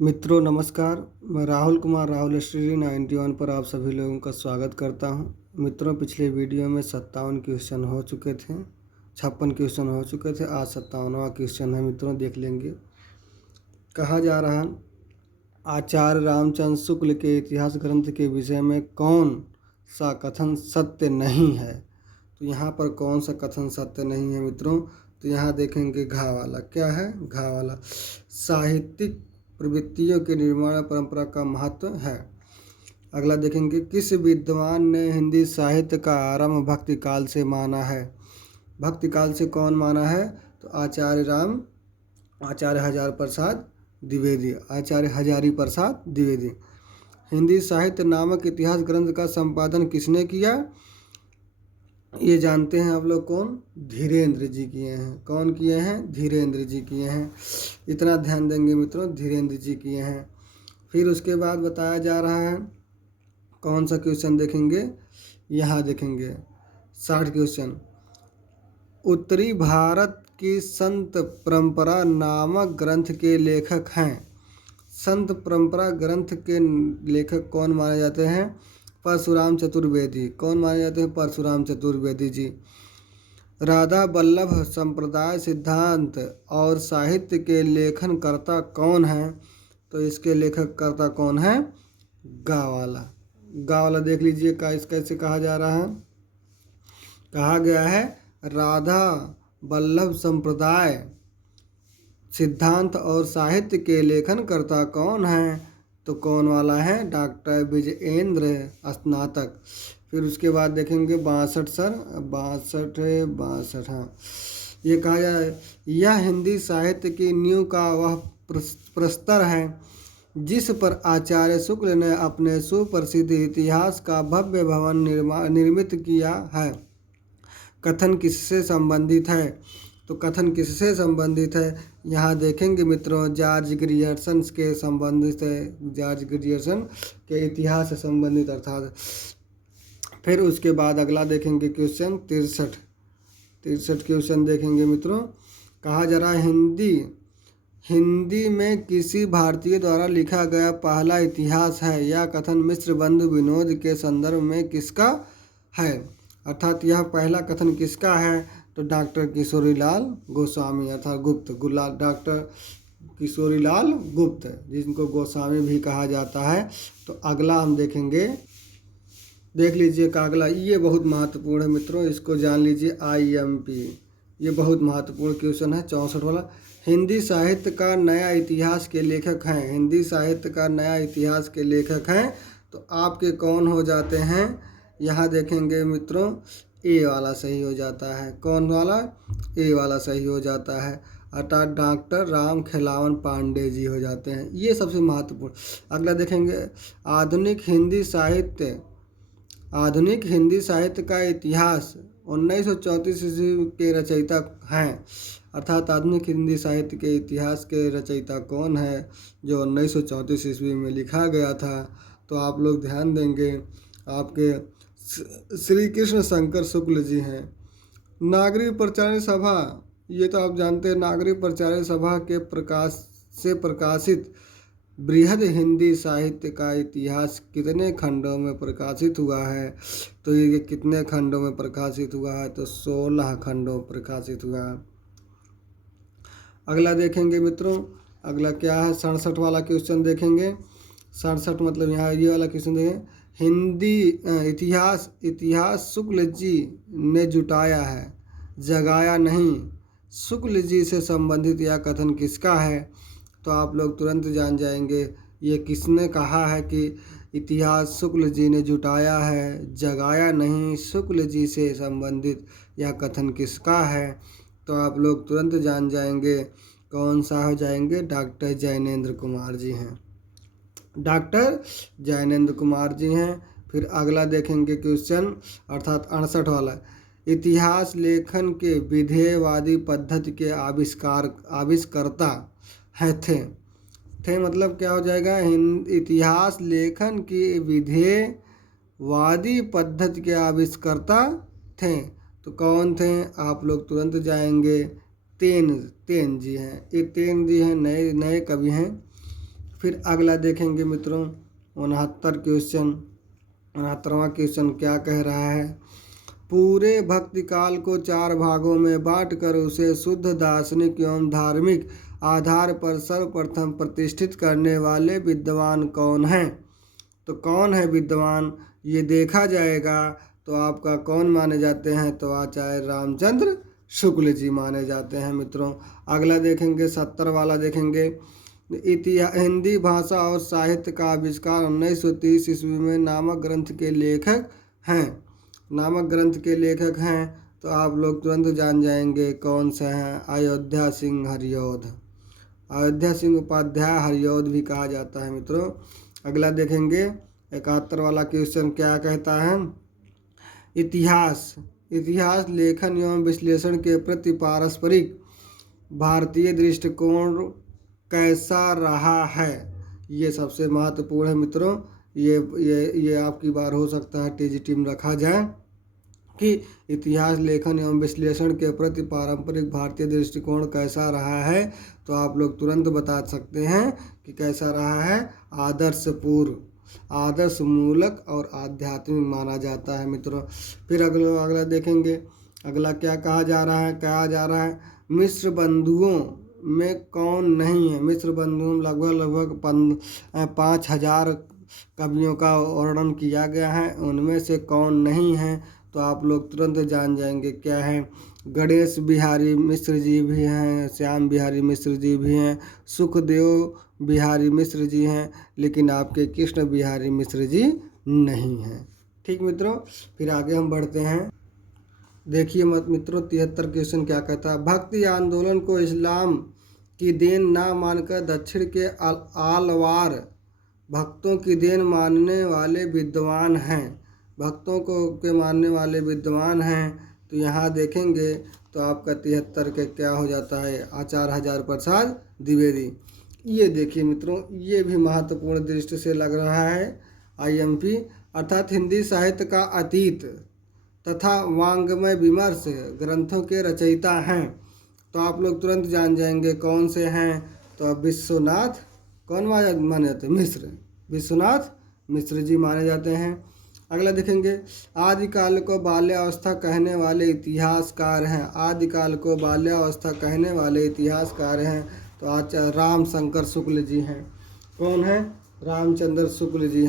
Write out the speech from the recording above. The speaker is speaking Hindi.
मित्रों नमस्कार। मैं राहुल कुमार राहुल स्टडी 91 पर आप सभी लोगों का स्वागत करता हूं। मित्रों पिछले वीडियो में 57 क्वेश्चन हो चुके थे, 56 क्वेश्चन हो चुके थे। आज 57वां क्वेश्चन है मित्रों, देख लेंगे। कहा जा रहा है, आचार्य रामचंद्र शुक्ल के इतिहास ग्रंथ के विषय में कौन सा कथन सत्य नहीं है। तो यहाँ पर कौन सा कथन सत्य नहीं है मित्रों, तो यहाँ देखेंगे घा वाला। क्या है घा वाला? साहित्यिक प्रवृत्तियों के निर्माण परंपरा का महत्व है। अगला देखेंगे, किस विद्वान ने हिंदी साहित्य का आरंभ भक्ति काल से माना है। भक्ति काल से कौन माना है? तो आचार्य हजारी प्रसाद द्विवेदी। हिंदी साहित्य नामक इतिहास ग्रंथ का संपादन किसने किया? ये जानते हैं आप लोग, कौन? धीरेन्द्र जी किए हैं। कौन किए हैं? धीरेन्द्र जी किए हैं। इतना ध्यान देंगे मित्रों, धीरेन्द्र जी किए हैं। फिर उसके बाद बताया जा रहा है, कौन सा क्वेश्चन देखेंगे? यहाँ देखेंगे 60 क्वेश्चन। उत्तरी भारत की संत परंपरा नामक ग्रंथ के लेखक हैं। संत परंपरा ग्रंथ के लेखक कौन माने जाते हैं? परशुराम चतुर्वेदी। कौन माने जाते हैं? परशुराम चतुर्वेदी जी। राधा वल्लभ संप्रदाय सिद्धांत और साहित्य के लेखन कर्ता कौन है? तो इसके लेखक कर्ता कौन है? गा वाला। गा वाला देख लीजिए, कैसे कहा जा रहा है। कहा गया है, राधा वल्लभ संप्रदाय सिद्धांत और साहित्य के लेखन कर्ता कौन है? तो कौन वाला है? डॉक्टर विजयेंद्र स्नातक। फिर उसके बाद देखेंगे 62 हाँ। ये कहा जाए, यह हिंदी साहित्य की नींव का वह प्रस्तर है जिस पर आचार्य शुक्ल ने अपने सुप्रसिद्ध इतिहास का भव्य भवन निर्मित किया है। कथन किससे संबंधित है? तो कथन किससे संबंधित है? यहाँ देखेंगे मित्रों, जॉर्ज ग्रियर्सन के संबंधित है। जॉर्ज ग्रियर्सन के इतिहास से संबंधित अर्थात। फिर उसके बाद अगला देखेंगे क्वेश्चन 63 क्वेश्चन देखेंगे मित्रों। कहा जा रहा है, हिंदी में किसी भारतीय द्वारा लिखा गया पहला इतिहास है। यह कथन मिश्र बंधु विनोद के संदर्भ में किसका है? अर्थात यह पहला कथन किसका है? तो डॉक्टर किशोरीलाल गोस्वामी अर्थात गुप्त। डॉक्टर किशोरीलाल गुप्त, जिनको गोस्वामी भी कहा जाता है। तो अगला हम देखेंगे, देख लीजिए का अगला, ये बहुत महत्वपूर्ण है मित्रों, इसको जान लीजिए। IMP, ये बहुत महत्वपूर्ण क्वेश्चन है 64 वाला। हिंदी साहित्य का नया इतिहास के लेखक हैं। हिंदी साहित्य का नया इतिहास के लेखक हैं तो आपके कौन हो जाते हैं? यहाँ देखेंगे मित्रों, ए वाला सही हो जाता है। कौन वाला? ए वाला सही हो जाता है, अर्थात डॉक्टर राम खेलावन पांडे जी हो जाते हैं। ये सबसे महत्वपूर्ण। अगला देखेंगे, आधुनिक हिंदी साहित्य का इतिहास 1934 ईस्वी के रचयिता हैं। अर्थात आधुनिक हिंदी साहित्य के इतिहास के रचयिता कौन है जो 1934 ईस्वी में लिखा गया था? तो आप लोग ध्यान देंगे, आपके श्री कृष्ण शंकर शुक्ल जी हैं। नागरिक प्रचार सभा, ये तो आप जानते हैं, नागरिक प्रचार सभा के प्रकाशित बृहद हिंदी साहित्य का इतिहास कितने खंडों में प्रकाशित हुआ है? तो ये कितने खंडों में प्रकाशित हुआ है? तो 16 खंडों में प्रकाशित हुआ है। अगला देखेंगे मित्रों, अगला क्या है? 67 वाला क्वेश्चन देखेंगे। 67 मतलब यहाँ ये वाला क्वेश्चन देखें, हिंदी इतिहास शुक्ल जी ने जुटाया है, जगाया नहीं। शुक्ल जी से संबंधित यह कथन किसका है? तो आप लोग तुरंत जान जाएंगे, ये किसने कहा है कि इतिहास शुक्ल जी ने जुटाया है, जगाया नहीं। शुक्ल जी से संबंधित यह कथन किसका है? तो आप लोग तुरंत जान जाएंगे, कौन सा हो जाएंगे? डॉक्टर जैनेंद्र कुमार जी हैं। डॉक्टर जैनेंद्र कुमार जी हैं। फिर अगला देखेंगे क्वेश्चन, अर्थात 68 वाला, इतिहास लेखन के विधेयवादी पद्धति के आविष्कर्ता है थे मतलब क्या हो जाएगा? इतिहास लेखन की विधेयवादी पद्धति के आविष्कर्ता थे। तो कौन थे? आप लोग तुरंत जाएंगे, तेन जी हैं। ये तेन जी हैं, नए कवि हैं। फिर अगला देखेंगे मित्रों 69वां क्वेश्चन क्या कह रहा है। पूरे भक्ति काल को 4 भागों में बांटकर उसे शुद्ध दार्शनिक एवं धार्मिक आधार पर सर्वप्रथम प्रतिष्ठित करने वाले विद्वान कौन हैं। तो कौन है विद्वान ये देखा जाएगा। तो आपका कौन माने जाते हैं, तो आचार्य रामचंद्र शुक्ल जी माने जाते हैं मित्रों। अगला देखेंगे 70 वाला देखेंगे। हिंदी भाषा और साहित्य का आविष्कार 1930 ईस्वी में नामक ग्रंथ के लेखक हैं। तो आप लोग तुरंत जान जाएंगे कौन से हैं। अयोध्या सिंह उपाध्याय हरिऔध भी कहा जाता है मित्रों। अगला देखेंगे 71 वाला क्वेश्चन क्या कहता है। इतिहास लेखन एवं विश्लेषण के प्रति पारस्परिक भारतीय दृष्टिकोण कैसा रहा है। ये सबसे महत्वपूर्ण है मित्रों। ये आपकी बार हो सकता है टीजीटी में रखा जाए कि इतिहास लेखन एवं विश्लेषण के प्रति पारंपरिक भारतीय दृष्टिकोण कैसा रहा है। तो आप लोग तुरंत बता सकते हैं कि कैसा रहा है। आदर्श मूलक और आध्यात्मिक माना जाता है मित्रों। फिर अगला देखेंगे। अगला क्या कहा जा रहा है। मिश्र बंधुओं में कौन नहीं है। मिश्र बंधुओं में लगभग 5000 कवियों का वर्णन किया गया है। उनमें से कौन नहीं है। तो आप लोग तुरंत जान जाएंगे क्या है। गणेश बिहारी मिश्र जी भी हैं, श्याम बिहारी मिश्र जी भी हैं, सुखदेव बिहारी मिश्र जी हैं, लेकिन आपके कृष्ण बिहारी मिश्र जी नहीं हैं। ठीक मित्रों, फिर आगे हम बढ़ते हैं। देखिए मित्रों 73 क्वेश्चन क्या कहता है। भक्ति आंदोलन को इस्लाम की देन ना मानकर दक्षिण के आलवार भक्तों की देन मानने वाले विद्वान हैं। तो यहाँ देखेंगे तो आपका 73 के क्या हो जाता है। आचार्य हजारी प्रसाद द्विवेदी। ये देखिए मित्रों, ये भी महत्वपूर्ण दृष्टि से लग रहा है। IMP अर्थात हिंदी साहित्य का अतीत तथा वांग्मय विमर्श ग्रंथों के रचयिता हैं। तो आप लोग तुरंत जान जाएंगे कौन से हैं। तो अब विश्वनाथ माने जाते हैं विश्वनाथ मिश्र जी माने जाते हैं। अगला देखेंगे। आदिकाल को बाल्यावस्था कहने वाले इतिहासकार हैं। तो आचार्य रामशंकर शुक्ल जी हैं। कौन है। रामचंद्र शुक्ल जी हैं।